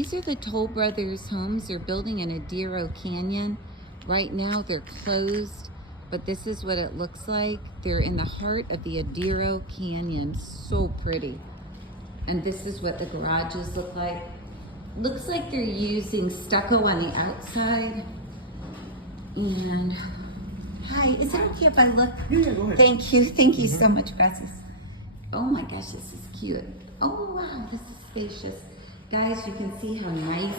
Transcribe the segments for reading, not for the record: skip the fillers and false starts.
These are the Toll Brothers homes. They're building in Adero Canyon. Right now they're closed, but this is what it looks like. They're in the heart of the Adero Canyon. So pretty. And this is what the garages look like. Looks like they're using stucco on the outside. And hi, is it okay if I look? Yeah, go ahead. Thank you so much, gracias. Oh my gosh, this is cute. Oh wow, this is spacious. Guys, you can see how nice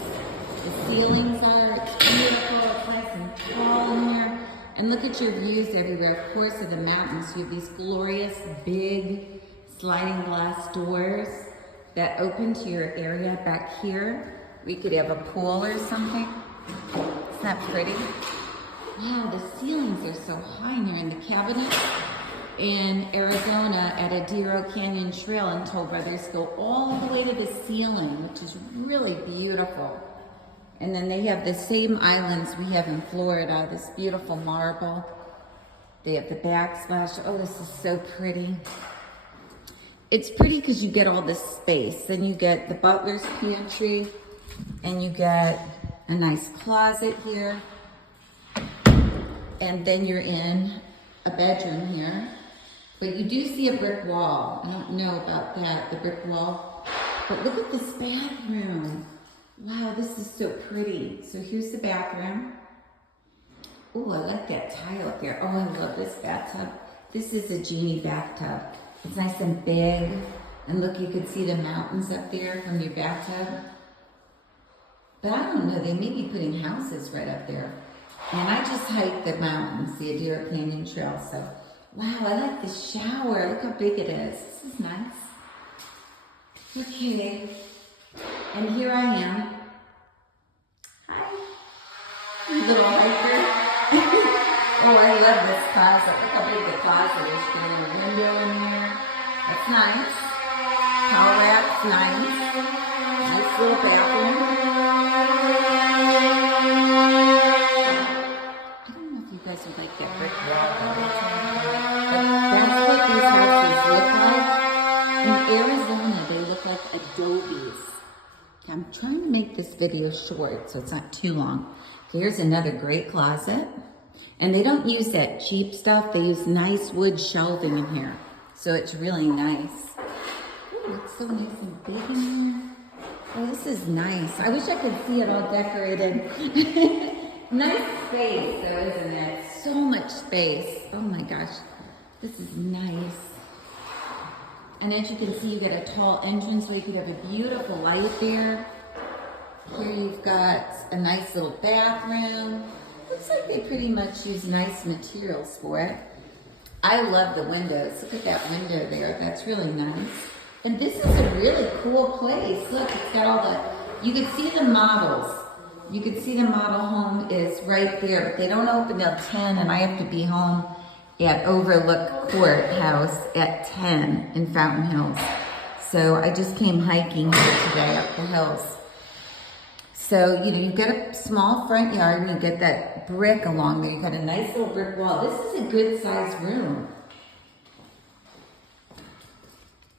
the ceilings are. It's beautiful, it's nice and tall in here. And look at your views everywhere, of course, of the mountains. You have these glorious, big, sliding glass doors that open to your area back here. We could have a pool or something. Isn't that pretty? Wow, the ceilings are so high in here. And the cabinet in Arizona at Adero Canyon Trail and Toll Brothers go all the way to the ceiling, which is really beautiful. And then they have the same islands we have in Florida, this beautiful marble. They have the backsplash. Oh, this is so pretty. It's pretty because you get all this space. Then you get the butler's pantry, and you get a nice closet here. And then you're in a bedroom here. But you do see a brick wall. I don't know about that, the brick wall. But look at this bathroom. Wow, this is so pretty. So here's the bathroom. Oh, I like that tile up there. Oh, I love this bathtub. This is a genie bathtub. It's nice and big. And look, you can see the mountains up there from your bathtub. But I don't know, they may be putting houses right up there. And I just hiked the mountains, the Adero Canyon Trail, so wow, I like the shower. Look how big it is. This is nice. Okay, and here I am. Hi, little hiker. Oh, I love this closet. Look how big the closet is. There's a window in there. That's nice. Towel rack's nice. Nice little bathroom. You guys would like that brick wall, but that's what these houses look like. In Arizona, they look like adobes. I'm trying to make this video short so it's not too long. Here's another great closet. And they don't use that cheap stuff. They use nice wood shelving in here. So it's really nice. Ooh, it's so nice and big in here. Oh, this is nice. I wish I could see it all decorated. Nice space though, isn't it? So much space. Oh my gosh, this is nice. And as you can see, you get a tall entrance so you could have a beautiful light there. Here you've got a nice little bathroom. Looks like they pretty much use nice materials for it. I love the windows. Look at that window there. That's really nice. And this is a really cool place. Look, it's got all the, you can see the models. You can see the model home is right there, but they don't open till 10, and I have to be home at Overlook Courthouse at 10 in Fountain Hills. So I just came hiking here today up the hills. So, you know, you get a small front yard and you get that brick along there. You got a nice little brick wall. This is a good sized room.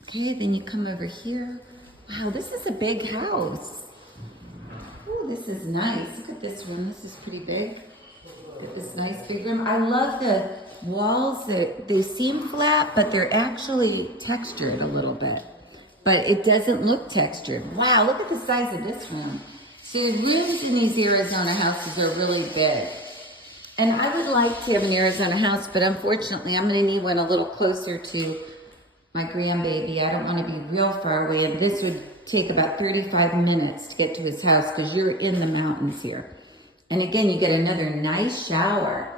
Okay, then you come over here. Wow, this is a big house. This is nice. Look at this one. This is pretty big. This nice big room. I love the walls. They seem flat, but they're actually textured a little bit. But it doesn't look textured. Wow, look at the size of this room. So the rooms in these Arizona houses are really big. And I would like to have an Arizona house, but unfortunately I'm going to need one a little closer to my grandbaby. I don't want to be real far away, and this would take about 35 minutes to get to his house because you're in the mountains here. And again, you get another nice shower.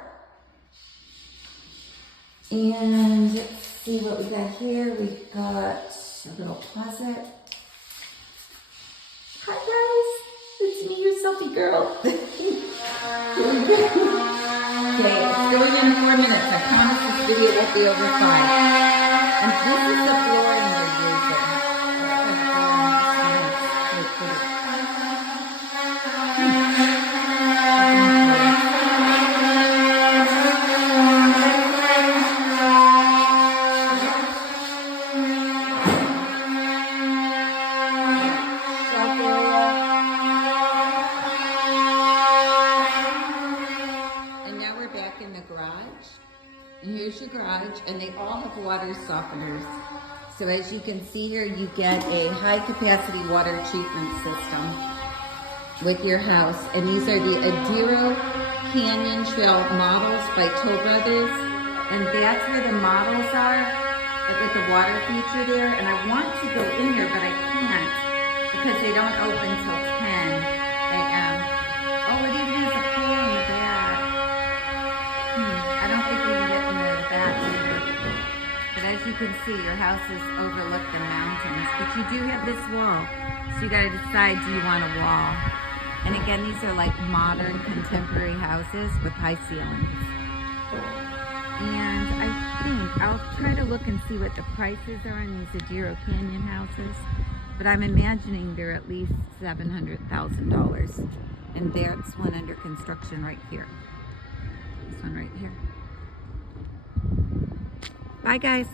And let's see what we got here. We've got a little closet. Hi guys, it's me, your selfie girl. Okay, it's going in 4 minutes. I promise this video won't be over 5. And this is the flooring we're using. and they all have water softeners. So as you can see here, you get a high capacity water treatment system with your house. And these are the Adero Canyon Trail models by Toll Brothers. And that's where the models are, with the water feature there. And I want to go in there, but I can't because they don't open till 10 a.m. Oh, it even has a pool in the back. I don't think we can get in the back either. But as you can see, your houses overlook the mountains. But you do have this wall. So you gotta decide, do you want a wall? And again, these are like modern contemporary houses with high ceilings. And I think I'll try to look and see what the prices are on these Adero Canyon houses. But I'm imagining they're at least $700,000. And that's one under construction right here. This one right here. Bye guys.